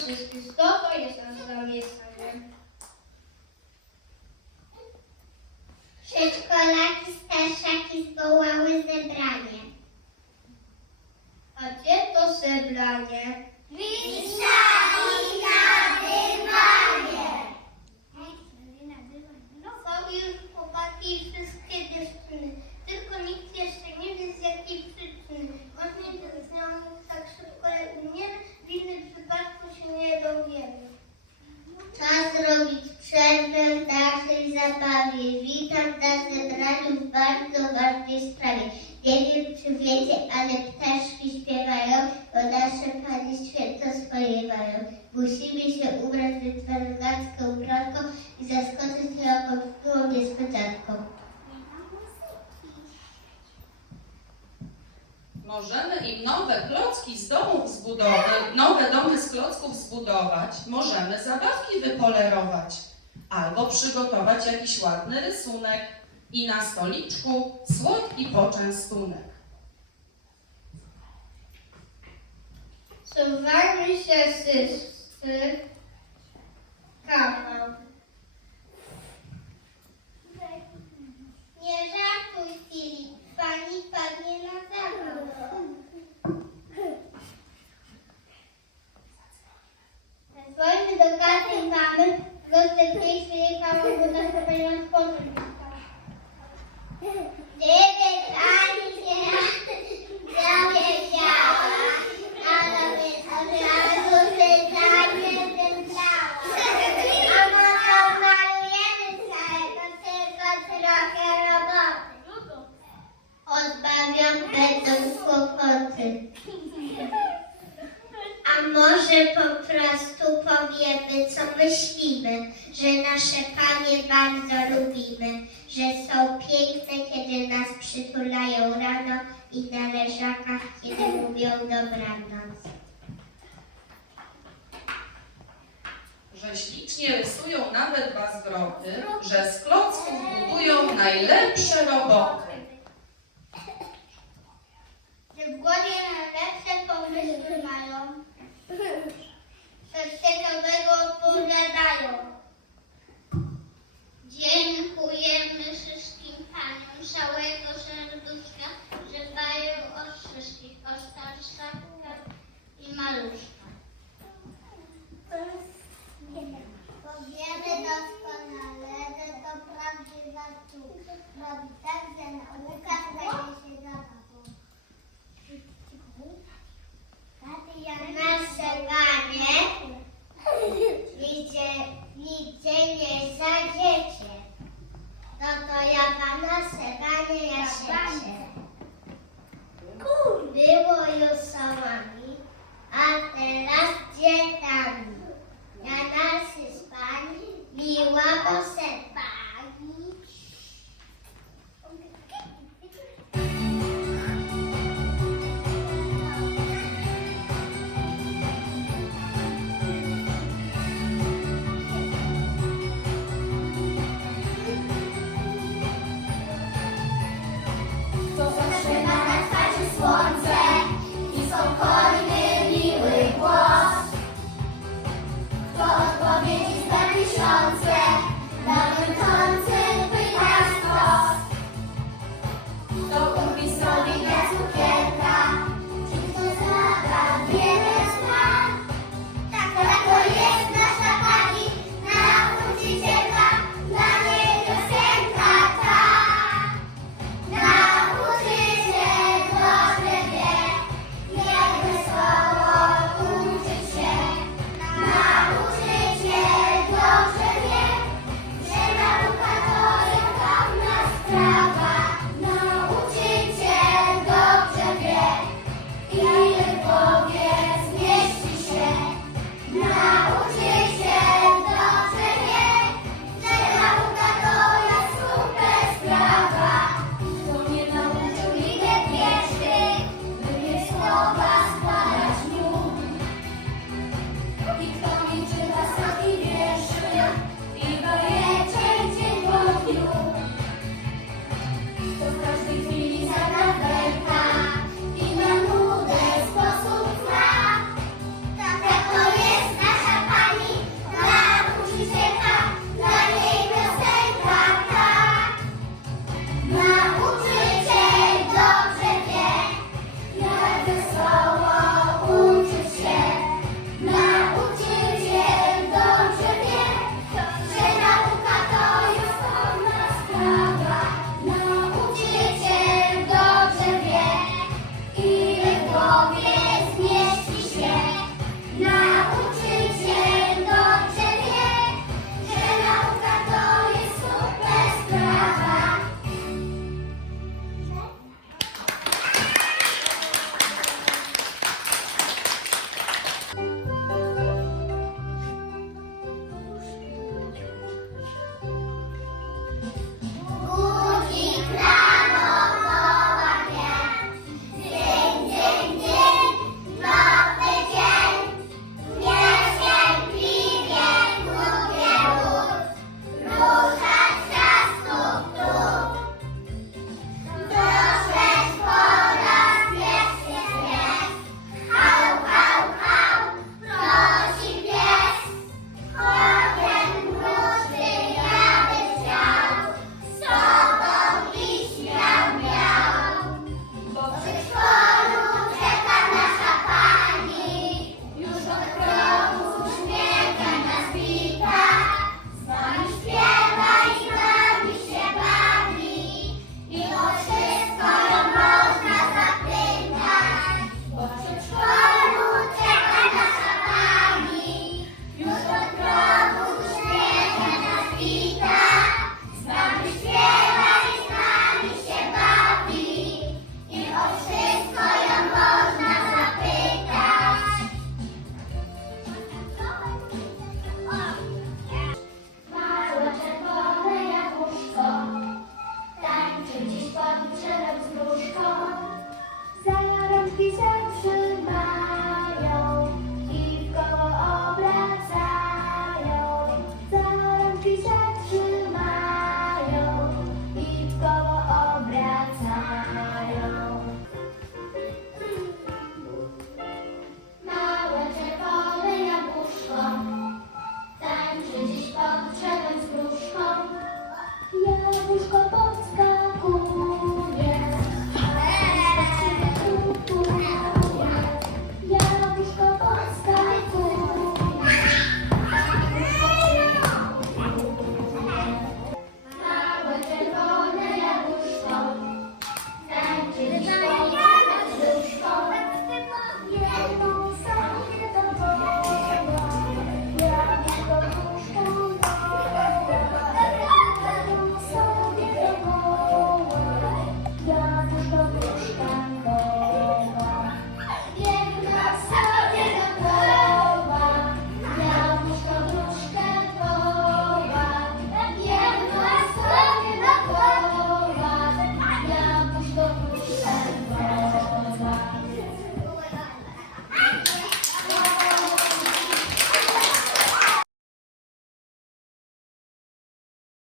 wszystkich zdrowo, jestem z zamieszaniem. Przedszkolaki, starszaki zwołały zebranie. A gdzie to zebranie? nowe domy z klocków zbudować, możemy zabawki wypolerować albo przygotować jakiś ładny rysunek i na stoliczku słodki poczęstunek. Suwamy się wszyscy, kawa. Dois de três, fica uma mudança para o nosso ponto. Panie, bardzo lubimy, że są piękne, kiedy nas przytulają rano i na leżakach, kiedy mówią dobranoc. Że ślicznie rysują nawet bazgroty, że z klocków budują najlepsze roboty. Że w głowie najlepsze pomysły mają, coś ciekawego opowiadają. Then who Mrs.